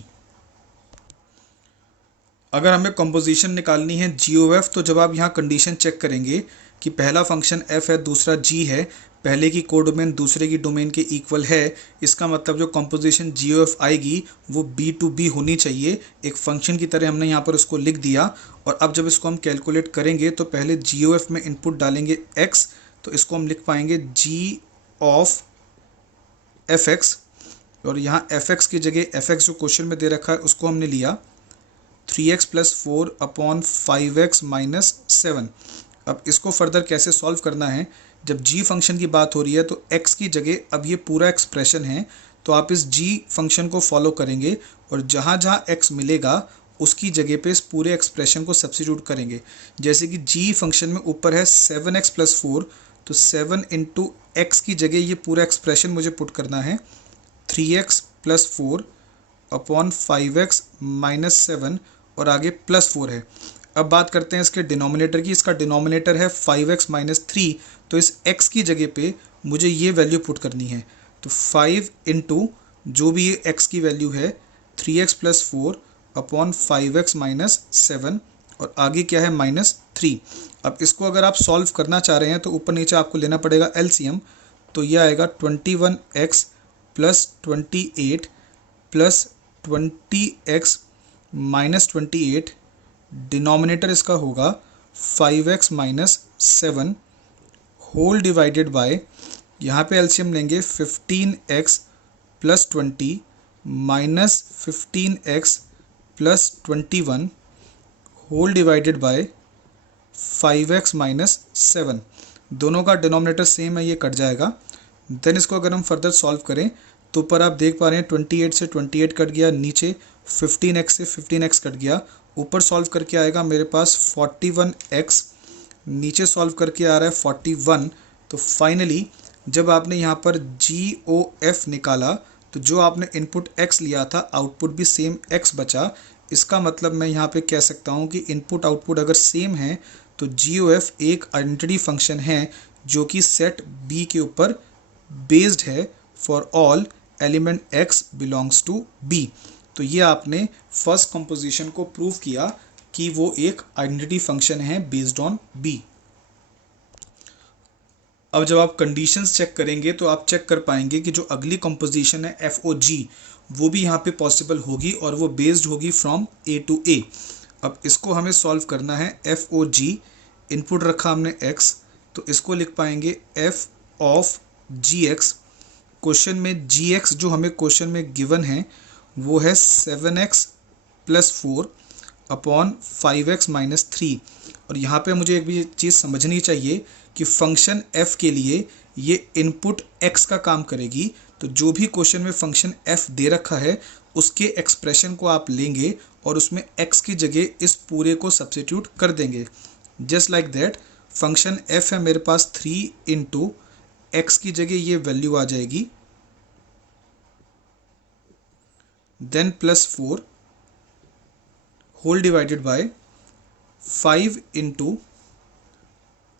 अगर हमें कंपोजिशन निकालनी है GOF तो जब आप यहाँ कंडीशन चेक करेंगे कि पहला फंक्शन f है दूसरा g है, पहले की कोडोमेन दूसरे की डोमेन के इक्वल है, इसका मतलब जो कंपोजिशन GOF आएगी वो b टू b होनी चाहिए। एक फंक्शन की तरह हमने यहाँ पर उसको लिख दिया। और अब जब इसको हम कैलकुलेट करेंगे तो पहले GOF में इनपुट डालेंगे x, तो इसको हम लिख पाएंगे g ऑफ fx, और यहाँ fx की जगह fx जो क्वेश्चन में दे रखा है उसको हमने लिया 3x plus 4 upon 5x minus 7। अब इसको फर्दर कैसे सॉल्व करना है, जब g फंक्शन की बात हो रही है तो x की जगह अब ये पूरा एक्सप्रेशन है, तो आप इस g फंक्शन को फॉलो करेंगे और जहाँ जहाँ x मिलेगा उसकी जगह पे इस पूरे एक्सप्रेशन को सब्स्टिट्यूट करेंगे। जैसे कि g फंक्शन में ऊपर है 7x प्लस 4, तो 7 इंटू एक्स की जगह ये पूरा एक्सप्रेशन मुझे पुट करना है 3x plus 4 upon 5x minus 7 और आगे प्लस 4 है। अब बात करते हैं इसके डिनोमिनेटर की। इसका डिनोमिनेटर है 5x माइनस 3, तो इस x की जगह पे मुझे ये वैल्यू पुट करनी है। तो 5 इंटू जो भी ये x की वैल्यू है 3x plus 4 upon 5x minus 7 और आगे क्या है माइनस 3। अब इसको अगर आप सॉल्व करना चाह रहे हैं तो ऊपर नीचे आपको लेना पड़ेगा LCM, तो यह आएगा 21x plus 28 plus 20x minus 28, denominator इसका होगा 5x minus 7 whole divided bye, यहाँ पे LCM लेंगे 15x plus 20 minus 15x plus 21 whole divided by 5x minus 7। दोनों का डिनोमिनेटर सेम है, ये कट जाएगा। देन इसको अगर हम फर्दर सॉल्व करें तो ऊपर आप देख पा रहे हैं 28 से 28 कट गया, नीचे 15x से 15x कट गया। ऊपर सॉल्व करके आएगा मेरे पास 41x, नीचे सॉल्व करके आ रहा है 41। तो फाइनली जब आपने यहाँ पर GOF निकाला तो जो आपने इनपुट x लिया था आउटपुट भी सेम x बचा। इसका मतलब मैं यहाँ पे कह सकता हूँ कि इनपुट आउटपुट अगर सेम है तो GOF एक आइडेंटिटी फंक्शन है जो कि सेट B के ऊपर बेस्ड है for all element x belongs to B। तो ये आपने फर्स्ट कंपोजिशन को प्रूव किया कि वो एक आइडेंटिटी फंक्शन है बेस्ड ऑन B। अब जब आप कंडीशंस चेक करेंगे तो आप चेक कर पाएंगे कि जो अगली कंपोजिशन है FOG वो भी यहाँ पे पॉसिबल होगी और वो बेस्ड होगी फ्रॉम A टू A। अब इसको हमें सॉल्व करना है। FOG इनपुट रखा हमने x, तो इसको लिख पाएंगे f ऑफ gx। क्वेश्चन में gx जो हमें क्वेश्चन में गिवन है वो है 7x plus 4 upon 5x minus 3। और यहाँ पे मुझे एक भी चीज़ समझनी चाहिए कि फंक्शन f के लिए ये इनपुट x का काम करेगी। तो जो भी क्वेश्चन में फंक्शन f दे रखा है उसके एक्सप्रेशन को आप लेंगे और उसमें x की जगह इस पूरे को सब्स्टिट्यूट कर देंगे। Just like that function f है मेरे पास 3 इंटू एक्स की जगह ये वैल्यू आ जाएगी, then plus 4 whole divided by 5 into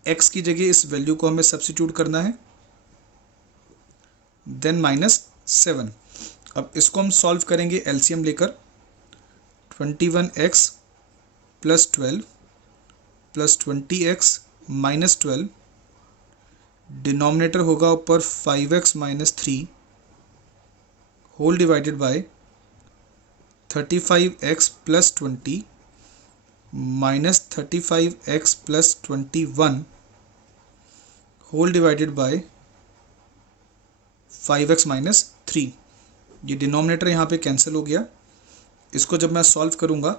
X की जगह इस वैल्यू को हमें सब्स्टिट्यूट करना है, देन -7। अब इसको हम सॉल्व करेंगे एलसीएम लेकर। 21x plus 12 plus 20x minus 12, denominator होगा ऊपर 5x minus 3 whole divided by 35x plus 20 minus 35x plus 21 whole divided by 5x minus 3। ये डिनोमिनेटर यहाँ पे कैंसिल हो गया। इसको जब मैं सॉल्व करूँगा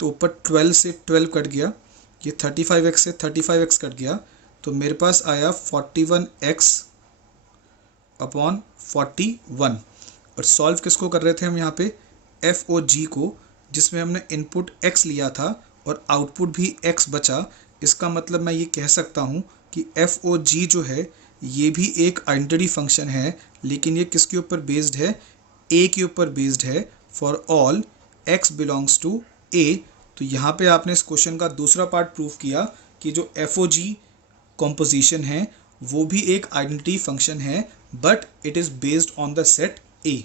तो ऊपर 12 से 12 कट गया, ये 35x से 35x कट गया, तो मेरे पास आया 41x अपॉन 41। और सॉल्व किसको कर रहे थे हम यहाँ पे, FOG को, जिसमें हमने इनपुट x लिया था और आउटपुट भी x बचा। इसका मतलब मैं ये कह सकता हूँ कि FOG जो है ये भी एक आइडेंटिटी फंक्शन है, लेकिन ये किसके ऊपर बेस्ड है, a के ऊपर बेस्ड है। For all x belongs to a। तो यहाँ पे आपने इस क्वेश्चन का दूसरा पार्ट प्रूव किया कि जो FOG कॉम्पोजिशन है वो भी एक आइडेंटिटी फंक्शन है, but it is based on the set A।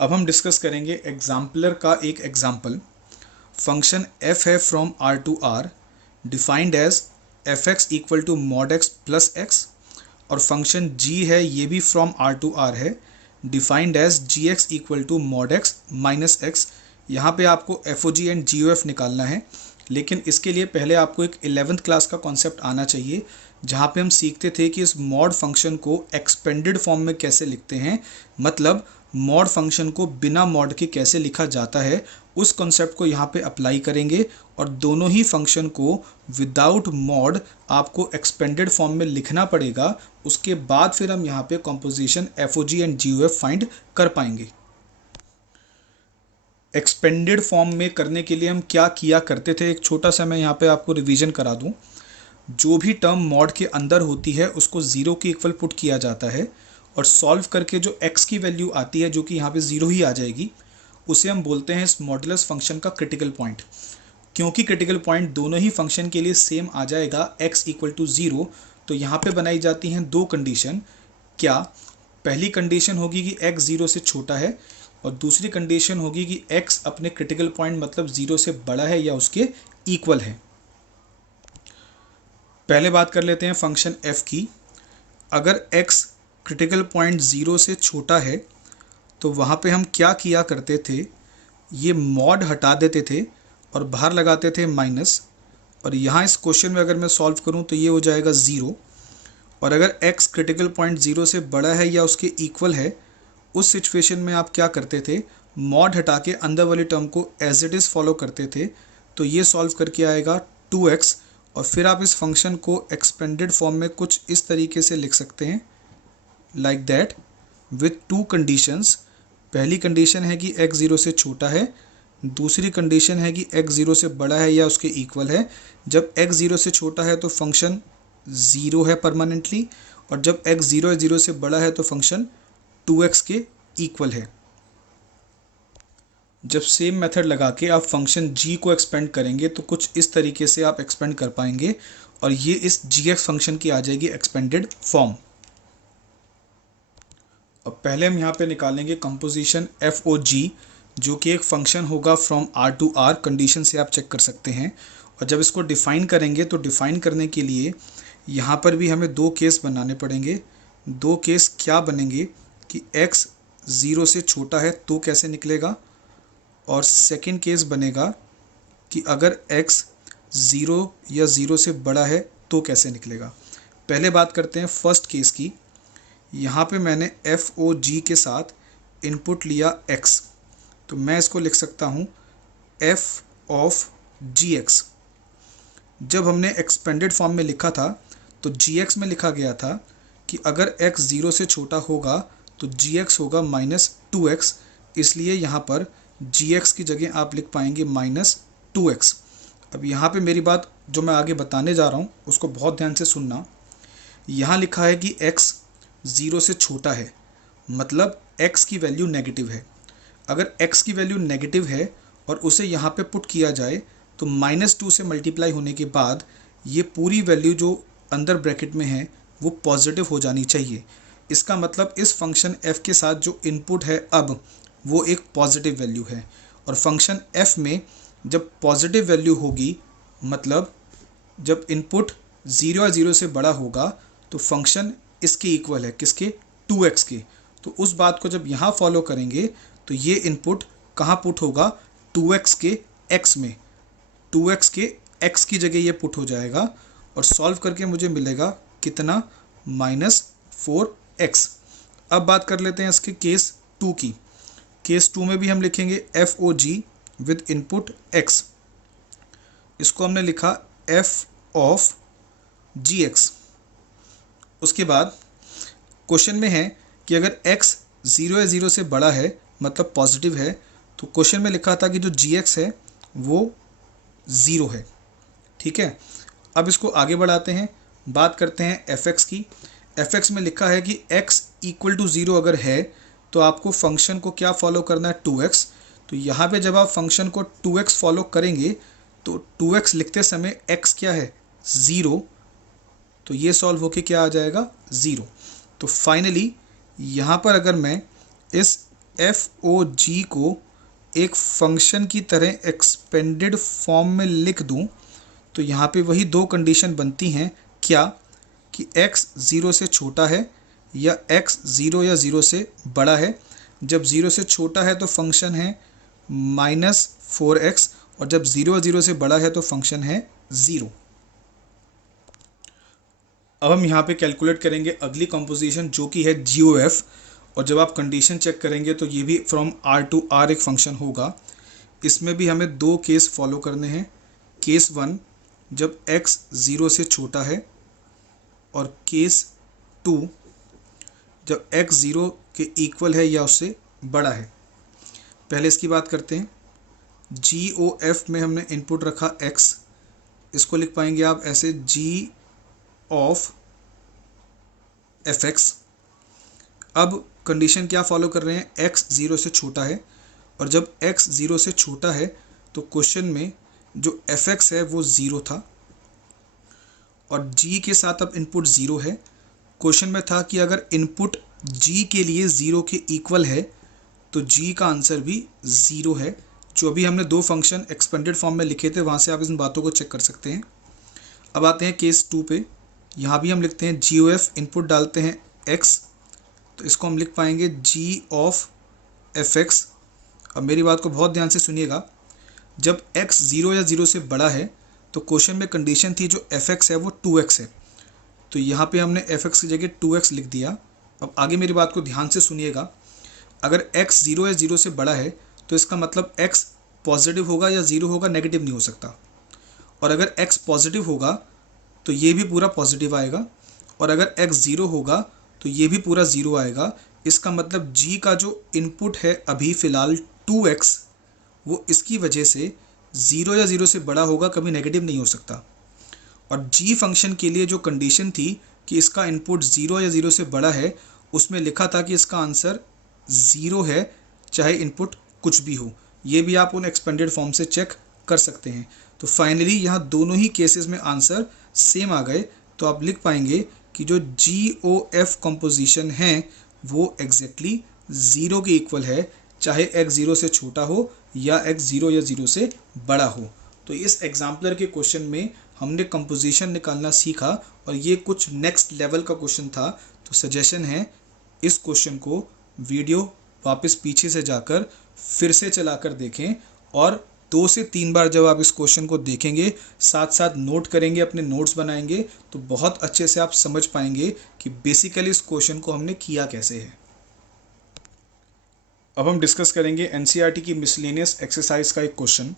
अब हम डिस्कस करेंगे एग्जाम्पलर का एक एग्जाम्पल। फंक्शन f है from R to R, defined as fx equal to mod x plus x, और फंक्शन g है ये भी फ्रॉम R टू R है, defined as gx equal to mod x minus x। यहाँ पे आपको FOG and GOF निकालना है, लेकिन इसके लिए पहले आपको एक 11th क्लास का कॉन्सेप्ट आना चाहिए, जहाँ पे हम सीखते थे कि इस मॉड फंक्शन को एक्सपेंडेड फॉर्म में कैसे लिखते हैं, मतलब मॉड फंक्शन को बिना मॉड के कैसे लिखा जाता है। उस कॉन्सेप्ट को यहाँ पे अप्लाई करेंगे और दोनों ही फंक्शन को विदाउट मॉड आपको एक्सपेंडेड फॉर्म में लिखना पड़ेगा। उसके बाद फिर हम यहाँ पे composition FOG and GOF find कर पाएंगे। एक्सपेंडेड फॉर्म में करने के लिए हम क्या किया करते थे, एक छोटा सा मैं यहाँ पे आपको रिवीजन करा दूँ। जो भी टर्म मॉड के अंदर होती है उसको 0 के इक्वल पुट किया जाता है, और सॉल्व करके जो x की वैल्यू आती है जो कि यहाँ पे 0 ही आ जाएगी, उसे हम बोलते हैं इस मॉडुलस फंक्शन का क्रिटिकल पॉइंट। क्योंकि क्रिटिकल पॉइंट दोनों ही फंक्शन के लिए सेम आ जाएगा x इक्वल टू 0, तो यहाँ पे बनाई जाती हैं दो कंडीशन। क्या, पहली कंडीशन होगी कि x 0 से छोटा है, और दूसरी कंडीशन होगी कि x अपने क्रिटिकल पॉइंट मतलब 0 से बड़ा है या उसके इक्वल है। पहले बात कर लेते हैं फंक्शन f की। अगर x क्रिटिकल पॉइंट 0 से छोटा है तो वहाँ पे हम क्या किया करते थे, ये मॉड हटा देते थे और बाहर लगाते थे माइनस, और यहाँ इस क्वेश्चन में अगर मैं सॉल्व करूँ तो ये हो जाएगा 0। और अगर x क्रिटिकल पॉइंट 0 से बड़ा है या उसके इक्वल है, उस सिचुएशन में आप क्या करते थे, मॉड हटा के अंदर वाली टर्म को एज इट इज़ फॉलो करते थे। तो ये सॉल्व करके आएगा 2x, और फिर आप इस फंक्शन को एक्सपेंडेड फॉर्म में कुछ इस तरीके से लिख सकते हैं, like that, with to conditions. पहली कंडीशन है कि x 0 से छोटा है, दूसरी कंडीशन है कि x 0 से बड़ा है या उसके इक्वल है। जब x 0 से छोटा है तो फंक्शन 0 है परमानेंटली, और जब x 0 से बड़ा है तो फंक्शन 2x के इक्वल है। जब सेम मेथड लगा के आप फंक्शन g को एक्सपेंड करेंगे तो कुछ इस तरीके से आप एक्सपेंड कर पाएंगे, और ये इस gx फंक्शन की आ जाएगी एक्सपेंडेड फॉर्म। अब पहले हम यहाँ पे निकालेंगे कंपोजिशन FOG, जो कि एक फंक्शन होगा from R to R। Condition से आप चेक कर सकते हैं। और जब इसको डिफ़ाइन करेंगे तो डिफ़ाइन करने के लिए यहाँ पर भी हमें दो केस बनाने पड़ेंगे। दो केस क्या बनेंगे कि x 0 से छोटा है तो कैसे निकलेगा, और सेकंड केस बनेगा कि अगर x 0 या 0 से बड़ा है तो कैसे निकलेगा। पहले बात करते हैं फर्स्ट केस की। यहाँ पे मैंने FOG के साथ इनपुट लिया x, तो मैं इसको लिख सकता हूँ f ऑफ gx। जब हमने एक्सपेंडेड फॉर्म में लिखा था तो gx में लिखा गया था कि अगर x 0 से छोटा होगा तो gx होगा -2x, इसलिए यहाँ पर gx की जगह आप लिख पाएंगे -2x। अब यहाँ पे मेरी बात जो मैं आगे बताने जा रहा हूँ उसको बहुत ध्यान से सुनना। यहाँ लिखा है कि x 0 से छोटा है, मतलब x की वैल्यू नेगेटिव है। अगर x की वैल्यू नेगेटिव है और उसे यहाँ पे पुट किया जाए तो -2 से मल्टीप्लाई होने के बाद ये पूरी वैल्यू जो अंदर ब्रैकेट में है वो पॉजिटिव हो जानी चाहिए। इसका मतलब इस फंक्शन f के साथ जो इनपुट है अब वो एक पॉजिटिव वैल्यू है, और फंक्शन f में जब पॉजिटिव वैल्यू होगी मतलब जब इनपुट 0 या 0 से बड़ा होगा तो फंक्शन इसके इक्वल है, किसके, 2x के। तो उस बात को जब यहाँ फॉलो करेंगे तो ये इनपुट कहाँ पुट होगा, 2x के x में, 2x के x की जगह ये पुट हो जाएगा और सॉल्व करके मुझे मिलेगा कितना, -4x। अब बात कर लेते हैं इसके केस 2 की। केस 2 में भी हम लिखेंगे FOG विद इनपुट x। इसको हमने लिखा f ऑफ gx। उसके बाद क्वेश्चन में है कि अगर x 0 या 0 से बड़ा है मतलब पॉजिटिव है, तो क्वेश्चन में लिखा था कि जो gx है वो 0 है। ठीक है, अब इसको आगे बढ़ाते हैं, बात करते हैं fx की। fx में लिखा है कि x = 0 अगर है तो आपको फंक्शन को क्या फॉलो करना है, 2x। तो यहाँ पे जब आप फंक्शन को 2x फॉलो करेंगे तो 2x लिखते समय x क्या है, 0, तो ये सॉल्व होके क्या आ जाएगा, 0। तो फाइनली यहाँ पर अगर मैं इस FOG को एक फंक्शन की तरह एक्सपेंडेड फॉर्म में लिख दूँ तो यहाँ पे वही दो कंडीशन बनती हैं, क्या कि x 0 से छोटा है या x 0 या 0 से बड़ा है। जब 0 से छोटा है तो फंक्शन है -4x, और जब 0 या 0 से बड़ा है तो फंक्शन है 0। अब हम यहाँ पे कैलकुलेट करेंगे अगली कंपोजिशन जो कि है GOF, और जब आप कंडीशन चेक करेंगे तो ये भी फ्रॉम R टू R एक फंक्शन होगा। इसमें भी हमें दो केस फॉलो करने हैं। केस 1 जब x 0 से छोटा है, और केस 2 जब x 0 के इक्वल है या उससे बड़ा है। पहले इसकी बात करते हैं। GOF में हमने इनपुट रखा x, इसको लिख पाएंगे आप ऐसे G ऑफ fx। अब कंडीशन क्या फॉलो कर रहे हैं, x 0 से छोटा है, और जब x 0 से छोटा है तो क्वेश्चन में जो fx है वो 0 था और g के साथ अब इनपुट 0 है। क्वेश्चन में था कि अगर इनपुट g के लिए 0 के इक्वल है तो g का आंसर भी 0 है। जो अभी हमने दो फंक्शन एक्सपेंडेड फॉर्म में लिखे थे वहाँ से आप इन बातों को चेक कर सकते हैं। अब आते हैं केस 2 पे। यहाँ भी हम लिखते हैं GOF, इनपुट डालते हैं x, तो इसको हम लिख पाएंगे G ऑफ fx। अब मेरी बात को बहुत ध्यान से सुनिएगा, जब x 0 या 0 से बड़ा है तो क्वेश्चन में कंडीशन थी जो fx है वो 2x है, तो यहाँ पे हमने fx की जगह 2x लिख दिया। अब आगे मेरी बात को ध्यान से सुनिएगा, अगर x 0 या 0 से बड़ा है तो इसका मतलब x पॉजिटिव होगा या 0 होगा, नेगेटिव नहीं हो सकता। और अगर x पॉजिटिव होगा तो ये भी पूरा पॉजिटिव आएगा, और अगर x 0 होगा तो ये भी पूरा 0 आएगा। इसका मतलब g का जो इनपुट है अभी फ़िलहाल 2x, वो इसकी वजह से 0 या 0 से बड़ा होगा, कभी नेगेटिव नहीं हो सकता। और g फंक्शन के लिए जो कंडीशन थी कि इसका इनपुट 0 या 0 से बड़ा है, उसमें लिखा था कि इसका आंसर 0 है चाहे इनपुट कुछ भी हो। ये भी आप उन एक्सपेंडेड फॉर्म से चेक कर सकते हैं। तो फाइनली यहाँ दोनों ही केसेस में आंसर सेम आ गए। तो आप लिख पाएंगे कि जो GOF कंपोजिशन है वो एग्जैक्टली 0 के इक्वल है, चाहे x 0 से छोटा हो या x 0 या 0 से बड़ा हो। तो इस एग्जाम्पलर के क्वेश्चन में हमने कंपोजिशन निकालना सीखा, और ये कुछ नेक्स्ट लेवल का क्वेश्चन था। तो सजेशन है इस क्वेश्चन को वीडियो वापस पीछे से जाकर फिर से चलाकर देखें, और 2 से 3 बार जब आप इस क्वेश्चन को देखेंगे, साथ साथ नोट करेंगे, अपने नोट्स बनाएंगे, तो बहुत अच्छे से आप समझ पाएंगे कि बेसिकली इस क्वेश्चन को हमने किया कैसे है। अब हम डिस्कस करेंगे NCERT की मिसलेनियस एक्सरसाइज का एक क्वेश्चन।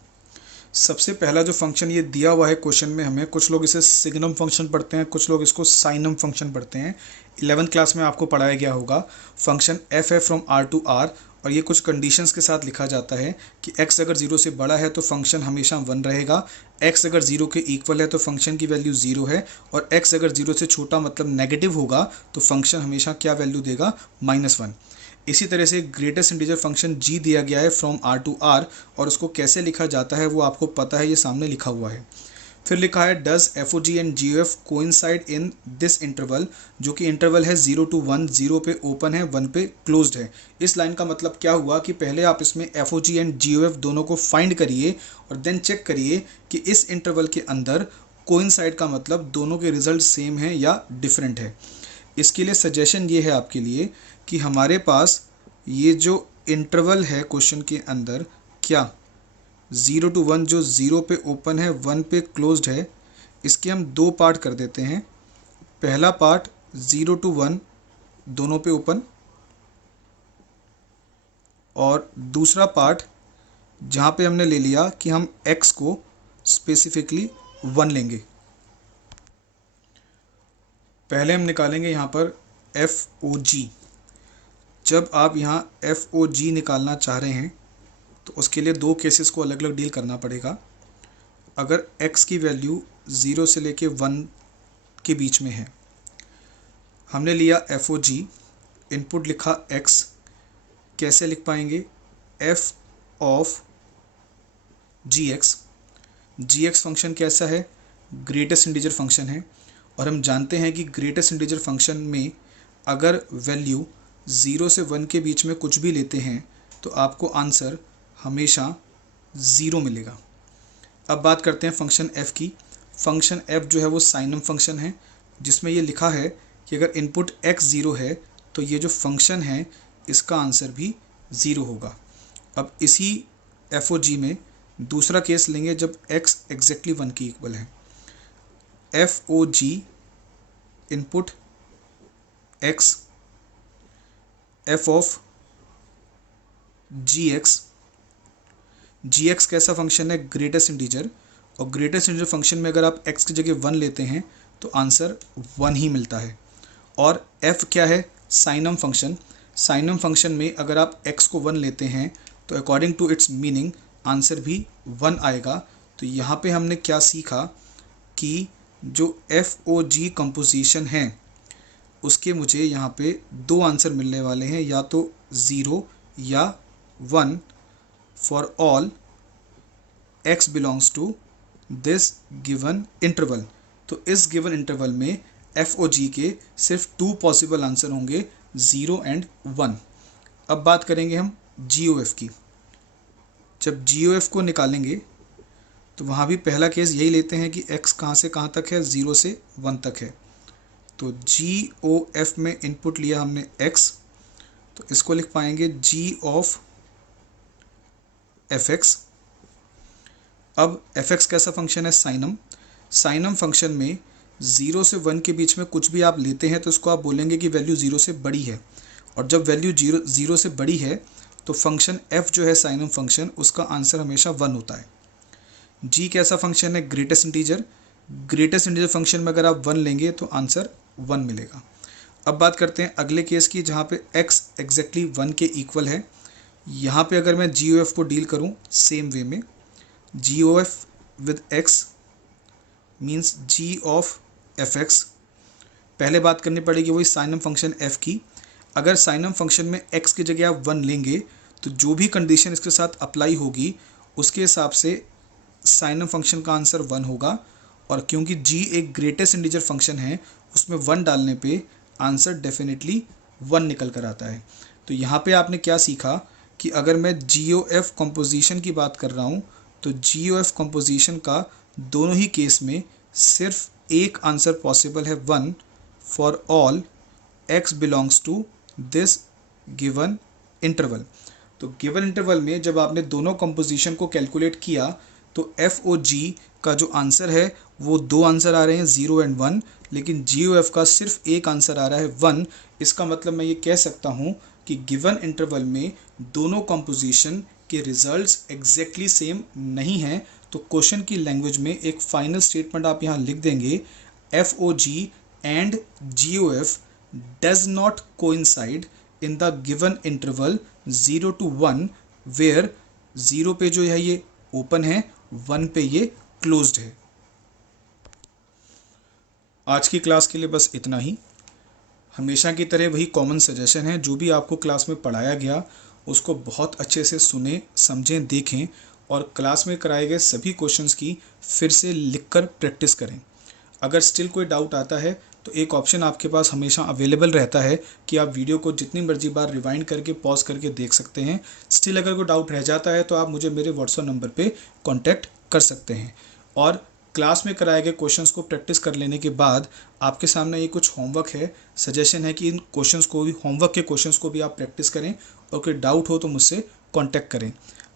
सबसे पहला जो फंक्शन ये दिया हुआ है क्वेश्चन में हमें, कुछ लोग इसे सिग्नम फंक्शन पढ़ते हैं, कुछ लोग इसको साइनम फंक्शन पढ़ते हैं। 11th क्लास में आपको पढ़ाया गया होगा। फंक्शन f है फ्रॉम R टू R, और ये कुछ कंडीशंस के साथ लिखा जाता है कि x अगर 0 से बड़ा है तो फंक्शन हमेशा 1 रहेगा, x अगर 0 के इक्वल है तो फंक्शन की वैल्यू 0 है, और x अगर 0 से छोटा मतलब नेगेटिव होगा तो फंक्शन हमेशा क्या वैल्यू देगा, -1। इसी तरह से ग्रेटेस्ट इंटीजर फंक्शन g दिया गया है फ्रॉम r टू r, और उसको कैसे लिखा जाता है वो आपको पता है, ये सामने लिखा हुआ है। फिर लिखा है does FOG and GOF coincide in this interval, जो कि इंटरवल है 0 to 1, 0 पे ओपन है, 1 पे क्लोज्ड है। इस लाइन का मतलब क्या हुआ कि पहले आप इसमें FOG एंड GOF दोनों को फाइंड करिए और देन चेक करिए कि इस इंटरवल के अंदर कोइंसाइड का मतलब दोनों के रिजल्ट सेम है या डिफरेंट है। इसके लिए सजेशन ये है आपके लिए कि हमारे पास ये जो इंटरवल है क्वेश्चन के अंदर, क्या 0 to 1 जो 0 पे ओपन है, 1 पे क्लोज्ड है, इसके हम दो पार्ट कर देते हैं। पहला पार्ट 0 to 1 दोनों पे ओपन, और दूसरा पार्ट जहाँ पे हमने ले लिया कि हम x को स्पेसिफिकली 1 लेंगे। पहले हम निकालेंगे यहाँ पर FOG। जब आप यहाँ FOG निकालना चाह रहे हैं तो उसके लिए दो केसेस को अलग अलग डील करना पड़ेगा। अगर x की वैल्यू 0 से लेके 1 के बीच में है, हमने लिया FOG, इनपुट लिखा x, कैसे लिख पाएंगे, f of gx। gx function कैसा है, ग्रेटेस्ट इंटीजर फंक्शन है, और हम जानते हैं कि ग्रेटेस्ट इंटीजर फंक्शन में अगर वैल्यू 0 से 1 के बीच में कुछ भी लेते हैं तो आपको आंसर हमेशा 0 मिलेगा। अब बात करते हैं फंक्शन f की। फंक्शन f जो है वो साइनम फंक्शन है, जिसमें ये लिखा है कि अगर इनपुट x 0 है तो ये जो फंक्शन है इसका आंसर भी 0 होगा। अब इसी FOG में दूसरा केस लेंगे जब x एग्जैक्टली 1 की इक्वल है। FOG input x, f of gx। gx कैसा फंक्शन है, ग्रेटेस्ट इंटीजर, और ग्रेटेस्ट इंटीजर फंक्शन में अगर आप x की जगह 1 लेते हैं तो आंसर 1 ही मिलता है। और f क्या है, साइनम फंक्शन। साइनम फंक्शन में अगर आप x को 1 लेते हैं तो according to its meaning answer भी 1 आएगा। तो यहाँ पे हमने क्या सीखा कि जो FOG कंपोजिशन है उसके मुझे यहाँ पे दो आंसर मिलने वाले हैं, या तो 0 या 1 for all x belongs to this given interval. तो इस गिवन इंटरवल में FOG के सिर्फ 2 पॉसिबल आंसर होंगे, 0 एंड 1। अब बात करेंगे हम GOF की। जब GOF को निकालेंगे तो वहाँ भी पहला केस यही लेते हैं कि x कहाँ से कहाँ तक है, 0 से 1 तक है। तो GOF में इनपुट लिया हमने x, तो इसको लिख पाएंगे g ऑफ fx। अब fx कैसा फंक्शन है, साइनम। साइनम फंक्शन में 0 से 1 के बीच में कुछ भी आप लेते हैं तो इसको आप बोलेंगे कि वैल्यू 0 से बड़ी है, और जब वैल्यू 0 से बड़ी है तो फंक्शन f जो है साइनम फंक्शन, उसका आंसर हमेशा 1 होता है। g कैसा फंक्शन है, greatest integer. Greatest integer function में अगर आप 1 लेंगे तो आंसर 1 मिलेगा। अब बात करते हैं अगले केस की, जहाँ पे x एग्जैक्टली 1 के इक्वल है। यहाँ पे अगर मैं GOF को डील करूँ सेम वे में, GOF with x means g of fx। पहले बात करनी पड़ेगी वही साइनम फंक्शन f की। अगर साइनम फंक्शन में x की जगह आप 1 लेंगे तो जो भी कंडीशन इसके साथ अप्लाई होगी उसके हिसाब से साइनम फंक्शन का आंसर 1 होगा, और क्योंकि g एक ग्रेटेस्ट इंटीजर फंक्शन है उसमें 1 डालने पे आंसर डेफिनेटली 1 निकल कर आता है। तो यहाँ पे आपने क्या सीखा कि अगर मैं GOF कंपोजिशन की बात कर रहा हूँ तो GOF कंपोजिशन का दोनों ही केस में सिर्फ एक आंसर पॉसिबल है, 1 for all x belongs to this given interval. तो गिवन इंटरवल में जब आपने दोनों कंपोजिशन को कैलकुलेट किया तो FOG का जो आंसर है वो 2 आंसर आ रहे हैं, 0 एंड 1, लेकिन GOF का सिर्फ एक आंसर आ रहा है, 1। इसका मतलब मैं ये कह सकता हूँ कि गिवन इंटरवल में दोनों कंपोजिशन के रिजल्ट्स एग्जैक्टली सेम नहीं हैं। तो क्वेश्चन की लैंग्वेज में एक फाइनल स्टेटमेंट आप यहाँ लिख देंगे, FOG and GOF does not coincide in the given interval 0 to 1 where 0 पे जो है ये ओपन है, 1 पे ये क्लोज्ड है। आज की क्लास के लिए बस इतना ही। हमेशा की तरह वही कॉमन सजेशन है, जो भी आपको क्लास में पढ़ाया गया उसको बहुत अच्छे से सुने, समझें, देखें और क्लास में कराए गए सभी क्वेश्चंस की फिर से लिखकर प्रैक्टिस करें। अगर स्टिल कोई डाउट आता है तो एक ऑप्शन आपके पास हमेशा अवेलेबल रहता है कि आप वीडियो को जितनी मर्जी बार रिवाइंड करके पॉज करके देख सकते हैं। स्टिल अगर कोई डाउट रह जाता है तो आप मुझे मेरे व्हाट्सएप नंबर पे कांटेक्ट कर सकते हैं। और क्लास में कराए गए क्वेश्चंस को प्रैक्टिस कर लेने के बाद आपके सामने ये कुछ होमवर्क है। सजेशन है कि इन क्वेश्चंस को भी, होमवर्क के क्वेश्चंस को भी आप प्रैक्टिस करें और कोई डाउट हो तो मुझसे कॉन्टैक्ट करें।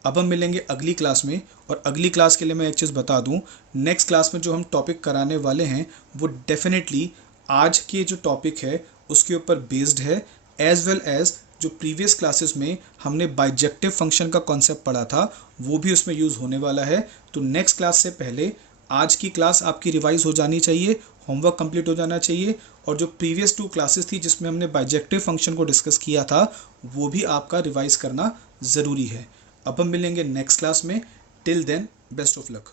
अब हम मिलेंगे अगली क्लास में, और अगली क्लास के लिए मैं एक चीज़ बता दूं, नेक्स्ट क्लास में जो हम टॉपिक कराने वाले हैं वो डेफिनेटली आज के जो टॉपिक है उसके ऊपर बेस्ड है, एज वेल एज जो प्रीवियस क्लासेस में हमने बाइजेक्टिव फंक्शन का कॉन्सेप्ट पढ़ा था वो भी उसमें यूज़ होने वाला है। तो नेक्स्ट क्लास से पहले आज की क्लास आपकी रिवाइज हो जानी चाहिए, होमवर्क कंप्लीट हो जाना चाहिए, और जो प्रीवियस 2 क्लासेस थी जिसमें हमने बाइजेक्टिव फंक्शन को डिस्कस किया था वो भी आपका रिवाइज करना ज़रूरी है। अब हम मिलेंगे नेक्स्ट क्लास में। Till then best of luck.